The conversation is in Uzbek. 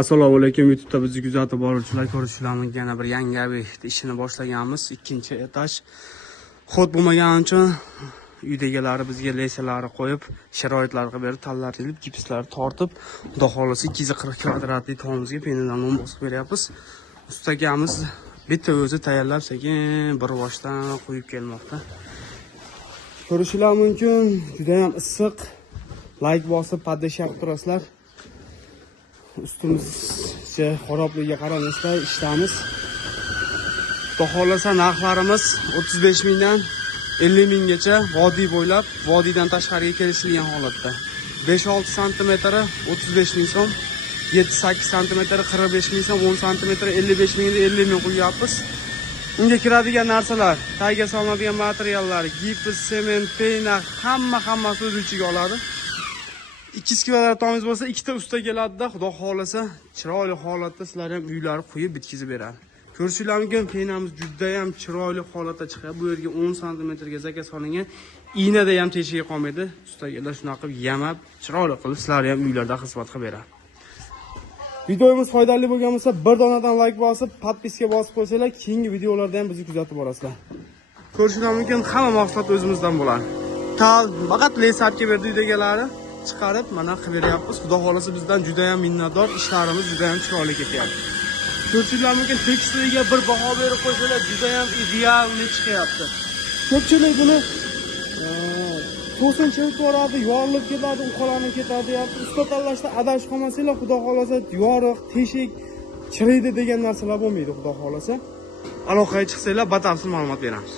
Assalomu alaykum, YouTube'da bizni kuzatib boruvchilar, ko'rishlarimiz yana bir yangi obyektda ishini boshlaganmiz. Ikkinchi etaj. Xod bo'lmagani uchun uydagilar bizga lesalarni qo'yib, sharoitlarga berib, tanlarilib, gipslar tortib, xudo xolasa 240 kvadratli tomimizga penadan bosib beryapmiz. Ustagamiz bitta o'zi tayyorlab sekin bir boshdan qo'yib kelmoqda. Ko'rishlar mumkin, juda ham issiq. Like bosib, paddashab turasizlar. Ustimizcha xarobligiga qaramasdan ishlamiz. Xudo xolasa narxlarimiz 35 mingdan 50 minggacha vodiy bo'ylab, vodiydan tashqariga kelishilgan holatda. 5-6 sm 35 ming so'm, 7-8 sm 45 ming so'm, 10 sm 55 mingdan 50 ming qo'yapmiz. Unga kiradigan narsalar, tayga solinadigan materiallar, gips, sement, peyna, hammasi o'z ichiga oladi. 2 kvadrat tomingiz bo'lsa, ikkita usta keladi-da, xudo xolasa, chiroyli holatda sizlar ham uylarni qo'yib bitkizib beradi. Ko'rishinglar mumkin, peynamiz juda ham chiroyli holatda chiqadi. Bu yerga 10 sm ga zaka solingan. Iynada ham teshiga qolmaydi. Ustalar shunaqa qilib yamab, chiroyli qilib sizlar ham uylarda xizmat qilib beradi. Videomiz foydali bo'lgan bo'lsa, bir donadan like bosib, podpiska bosib qo'ysanglar, keyingi videolarda ham bizni kuzatib borasizlar. Ko'rishinglar mumkin, hamma mahsulot o'zimizdan bo'ladi. Faqat lesapga berdi uydagilarni chiqarib mana qilib beryapmiz. Xudo xolasa bizdan juda ham minnatdor, ishlarimiz juda ham chiroyli ketyapti. Ko'rishinglar mumkin, tekstiliga bir baho berib qo'ysalar juda ham idealni chiqyapti. Ko'pchilik buni to'sin chirib boradi, yorilib ketadi, uqalanib ketadi deyapti. Usta tanlashda adashib qolmasanglar, xudo xolasa yoriq, teshik, chiriydi degan narsalar bo'lmaydi, xudo xolasa. Aloqaga chiqsanglar batafsil ma'lumot beramiz.